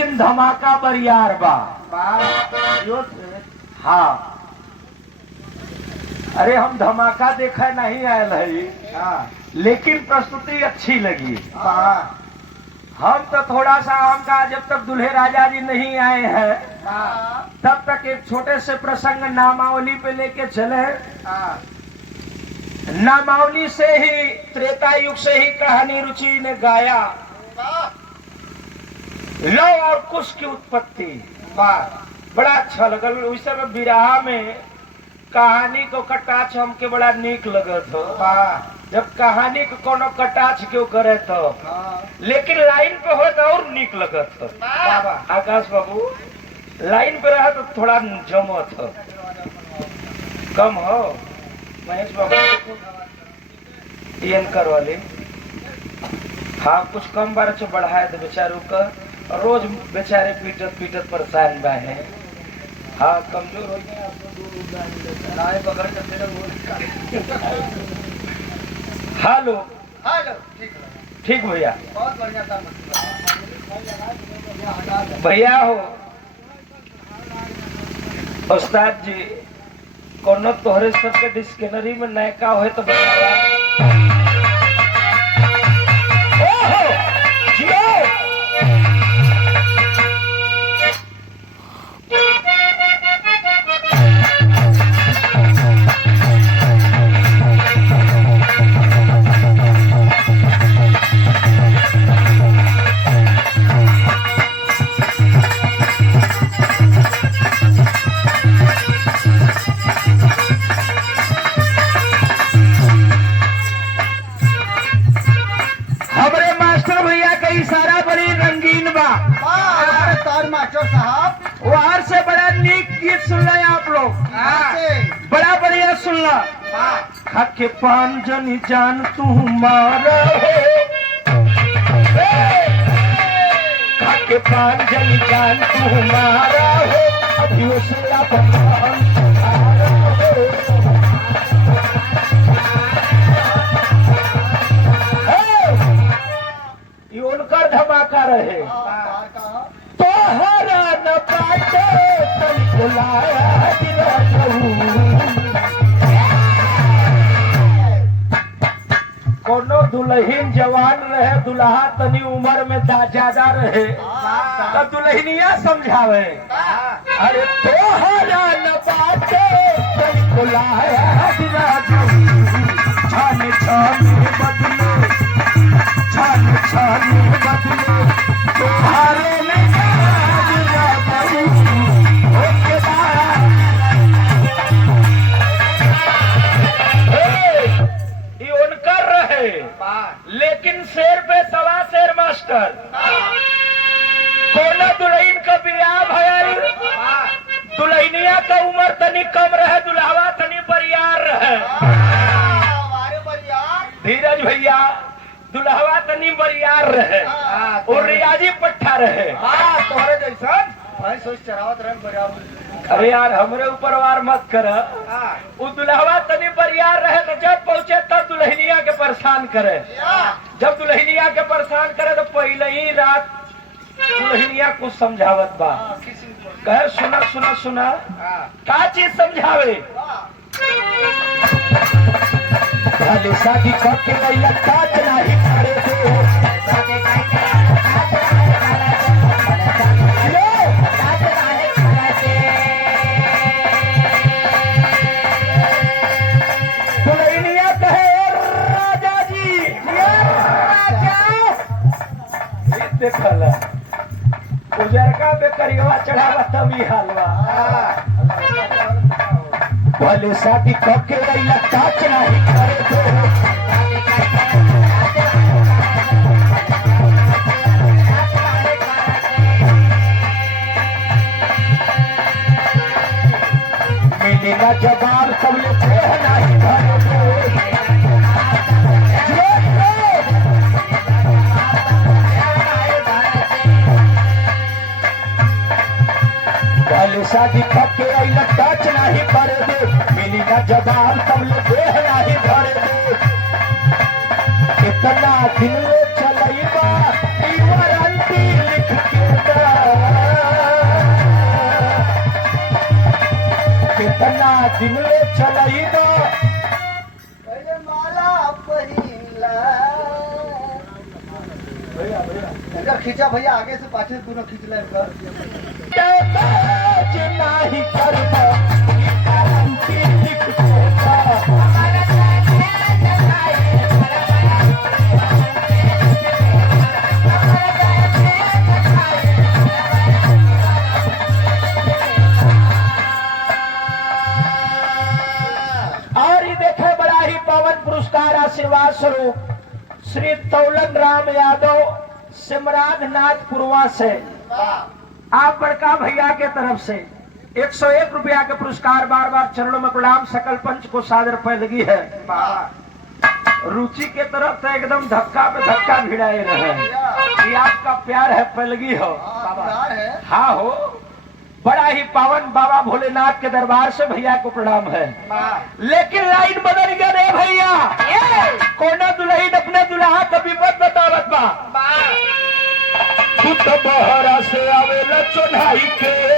लेकिन धमाका बरियार बा। हाँ, अरे हम धमाका देखा नहीं आयल है, लेकिन प्रस्तुति अच्छी लगी। हम तो थोड़ा सा हमका जब तक दूल्हे राजा जी नहीं आए हैं तब तक एक छोटे से प्रसंग नामावली पे लेके चले। नामावली से ही, त्रेता युग से ही कहानी रुचि ने गाया लव और कुश की उत्पत्ति। बड़ा अच्छा लगल। उस समय विराह में कहानी को कटाक्ष हमके बड़ा नीक लगत हो, जब कहानी को कोनो कटाक्ष क्यों करे तो, लेकिन लाइन पे हो तो और नीक लगत हो। आकाश बाबू लाइन पे रहा तो थोड़ा जमत हो, कम हो। महेश बाबू एंकर वाले, हाँ कुछ कम बार से बढ़ाए तो बेचारों का रोज बेचारे पीटत पीटत परेशान बा है। हाँ कमजोर हो गए हेलो हेलो, ठीक भैया, बहुत बढ़िया काम भैया हो। उस्ताद जी कोनो तोहरे सबके डिस्कनरी में नयका हो तो बतावा। ओहो जियो वहां से बड़ा नीक गीत सुन रहे आप लोग, बड़ा बढ़िया सुनला। खाके पान जनी जान तू मारा हो, खाके पान जनी जान तू मारा हो, अभी उसला भगवान सुधारा हो। ये उनका धमाका रहे। तोहरा न पाटे तन बुलाया दिला कोनो दुल्हन जवान रहे, दुल्हा तनी उम्र में ज्यादा रहे तो दुल्हनिया समझावे। अरे तोहरा न पाटे तन बुलाया दिला छान छान बदले, छान छान बदले तुम्हारे में लेकिन शेर पे सवा शेर मास्टर। कोना दुल्हन का बियाह भयल, दुल्हनिया का उम्र तनी कम रहे, दुल्हवा तनी बरियार रहे। धीरज भैया दुल्हवा तनी बरियार रहे और रियाजी पट्टा रहे। तोहरे जैसा सोच चरावत रहे। अरे यार हमरे ऊपर वार मत कर। वो दुल्हवा तनी बरियार रहे तो जब पहुंचे तब दुल्हनिया के परेशान करे। जब दुल्हनिया के परेशान करे तो पहले ही रात दुल्हनिया कुछ समझावत बा। कहे सुना सुना सुना का चीज समझावे। भले शादी करके लैया काज नहीं करे दो, देखल उजरका पे करियवा चढ़ावा तभी हलवा। भले शादी करके लैया काज नहीं करे दो, मिलेगा जवाब सबले देह नहीं करे दो। शादी खपके अइला टच नहीं करे दे, मिली ना जवाब सबले देह नहीं धरे दे। कितना दिन ले चलैबा ई वारंटी लिख के दा। दिन ले चलई दो पहले माला पहिला भैया भैया खींचा भैया आगे से पाछे दोनों खींच ले नहीं करना कारण की दिखता और ये देखे बड़ा ही पावन पुरस्कार आशीर्वाद स्वरूप श्री तौलन राम यादव सिमराग नाथ पुरवा से आप बड़का भैया के तरफ से 101 रुपया के पुरस्कार बार बार चरणों में प्रणाम सकल पंच को सादर पैदगी है। रुचि के तरफ से एकदम धक्का पे धक्का भिड़ाए रहे। ये आपका प्यार है पैलगी हो हाँ हो। बड़ा ही पावन बाबा भोलेनाथ के दरबार से भैया को प्रणाम है। लेकिन लाइन बदल गया रे भैया कोना दुल्हन अपने दुल्हा का विपद बतावत बा तू तो बहरा से आवेला चुनाई के